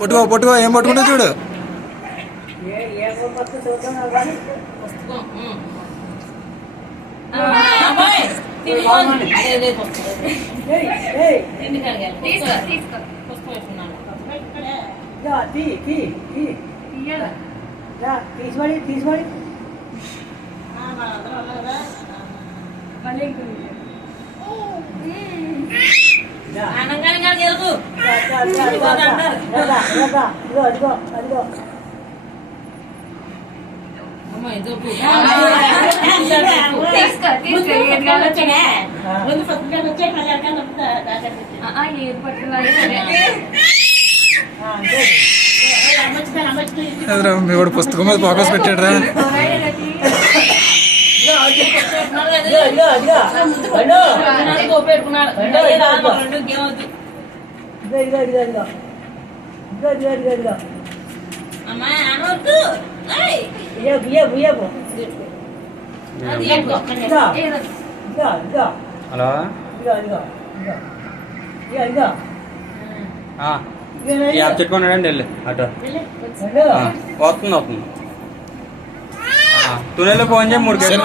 పట్టుకో పట్టుకో, ఏం పట్టుకుంటా చూడు. తీసుకోండి తీసుకోండి. మీ వాడు పుస్తకం మీద ఫోకస్ పెట్టాడు రా. హలో, యాప్ చెట్టుకున్నాడండి వెళ్ళి అటు వస్తుంది వస్తుంది. తునేలో ఫోన్ చేయి 3 గంటలు.